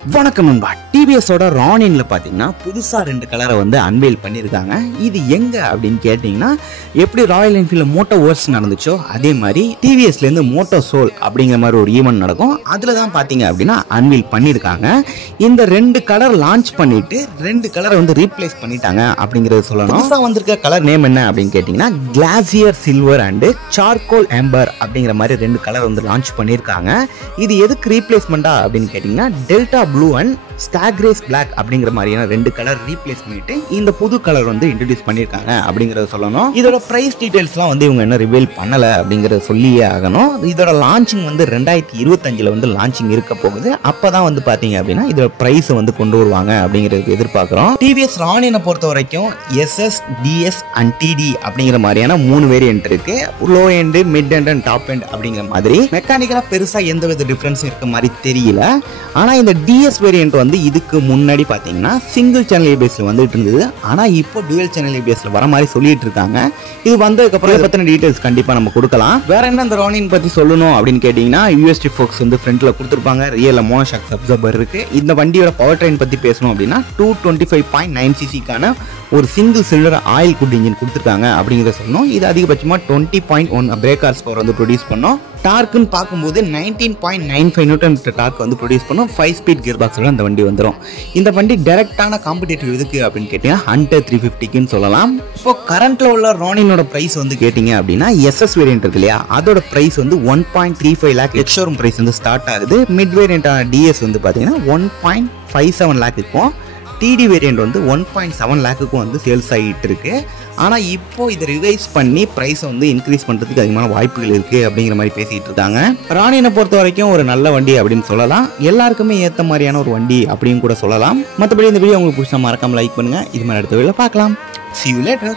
வணக்கம் நண்பா. டிவிஎஸோட ரானின்ல பார்த்தீங்கன்னா புதுசாக 2 கலரை வந்து அன்வெயில் பண்ணியிருக்காங்க. இது எங்க அப்படின்னு கேட்டிங்கன்னா, எப்படி ராயல் என்ஃபீல்டில் மோட்டோ வேர்ஸ் நடந்துச்சோ அதே மாதிரி டிவிஎஸ்லேருந்து மோட்டோ சோல் அப்படிங்கிற மாதிரி ஒரு ஈவெண்ட் நடக்கும். அதில் தான் பார்த்தீங்க அப்படின்னா அன்வெயில் பண்ணியிருக்காங்க. இந்த 2 கலர் லான்ச் பண்ணிட்டு 2 கலரை வந்து ரீப்ளேஸ் பண்ணிட்டாங்க அப்படிங்கிறது சொல்லணும். புதுசாக வந்திருக்க கலர் நேம் என்ன அப்படின்னு கேட்டிங்கன்னா, glacier silver and charcoal Amber அப்படிங்கிற மாதிரி 2 கலர் வந்து லான்ச் பண்ணியிருக்காங்க. இது எதுக்கு ரீப்ளேஸ்மெண்ட்டா அப்படின்னு கேட்டிங்கன்னா, டெல்டா ப்ளூ அண்ட் ஸ்டாக்ரேஸ் பிளாக் அப்படிங்கிற மாதிரியான 2 கலர் ரீப்ளேஸ் பண்ணிட்டு இந்த புது கலர் வந்து இன்ட்ரோடியூஸ் பண்ணியிருக்காங்க அப்படிங்கறத சொல்லணும். இதோட பிரைஸ் டீடைல்ஸ்லாம் வந்து இவங்க என்ன ரிவீல் பண்ணல அப்படிங்கறத சொல்லியே ஆகணும். இதோட லான்ச்சிங் வந்து 2025ல வந்து லான்ச்சிங் இருக்க போகுது. அப்பதான் வந்து பாத்தீங்க அப்படின்னா இதோட பிரைஸ் வந்து கொண்டு வருவாங்க அப்படிங்கறதுக்கு எதிர்பார்க்கிறோம். டிவிஎஸ் ரானினை பொறுத்த வரைக்கும் SS, DS அண்ட் TD அப்படிங்கிற மாதிரியான 3 வேரியன்ட் இருக்கு. Low end, mid end and top end அப்படிங்கிற மாதிரி மெக்கானிக்கலா பெருசா எந்த வித டிஃபரன்ஸ் இருக்க மாதிரி தெரியல. ஆனா இந்த DS வேரியன்ட் வந்து இதுக்கு முன்னாடி பாத்தீங்கன்னா சிங்கிள் சேனல் ஏபிஎஸ்ல வந்துட்டு இருந்தது. ஆனா இப்போ டுவல் சேனல் ஏபிஎஸ்ல வர மாதிரி சொல்லிட்டு இருக்காங்க. இது வந்ததுக்கு அப்புறம் இத பத்தின டீடைல்ஸ் கண்டிப்பா நம்ம கொடுக்கலாம். வேற என்ன இந்த ரானின் பத்தி சொல்லணும் அப்படின்னு கேட்டீங்கன்னா, USD ஃபோக்ஸ் வந்து ஃப்ரண்ட்ல கொடுத்திருப்பாங்க. ரியல் மோனோஷாக் அப்சர்வர் இருக்கு. இந்த வண்டியோட பவர் ட்ரெயின் பத்தி பேசணும் அப்படின்னா 225.9 cc ஒரு single cylinder oil cooled engine கொடுத்துருக்காங்க அப்படிங்கிறத சொல்லணும். இது அதிகபட்சமா 20.1 பிரேக் ஹார்ஸ் பவர் வந்து ப்ரொடியூஸ் பண்ணும். டார்க்குன்னு பார்க்கும்போது 19.95 நியூட்டன் மீட்டர் டார்க் வந்து ப்ரொடியூஸ் பண்ணும். 5 ஸ்பீட் கியர் பாக்ஸோட அந்த வண்டி வந்துடும். இந்த வண்டி டைரக்டான காம்படிட்டிவ் எதுக்கு அப்படின்னு கேட்டீங்கன்னா ஹண்டர் 350க்குன்னு சொல்லலாம். இப்போ கரண்ட்ல உள்ள ரானினோட பிரைஸ் வந்து கேட்டீங்க அப்படின்னா, SS வேரியன்ட் இருக்கு இல்லையா, அதோட பிரைஸ் வந்து 1.35 லேக் எக்ஸ்ஷோரூம் பிரைஸ் வந்து ஸ்டார்ட் ஆகுது. மிட் வேரியன்டான DS வந்து பார்த்தீங்கன்னா 1.57 லேக் இருக்கும். TD வேரியன்ட் வந்து 1.7 லேக்குக்கும் வந்து சேல்ஸ் ஆகிட்டு இருக்கு. ஆனால் இப்போ இதை ரிவைஸ் பண்ணி ப்ரைஸை வந்து இன்க்ரீஸ் பண்ணுறதுக்கு அதிகமான வாய்ப்புகள் இருக்குது அப்படிங்கிற மாதிரி பேசிகிட்டு இருக்காங்க. ரானினை பொறுத்த வரைக்கும் ஒரு நல்ல வண்டி அப்படின்னு சொல்லலாம். எல்லாருக்குமே ஏற்ற மாதிரியான ஒரு வண்டி அப்படின்னு கூட சொல்லலாம். மற்றபடி இந்த வீடியோ உங்களுக்கு பிடிச்சா மறக்காம லைக் பண்ணுங்கள். இது மாதிரி அடுத்த வீடியோவில் பார்க்கலாம். See you later.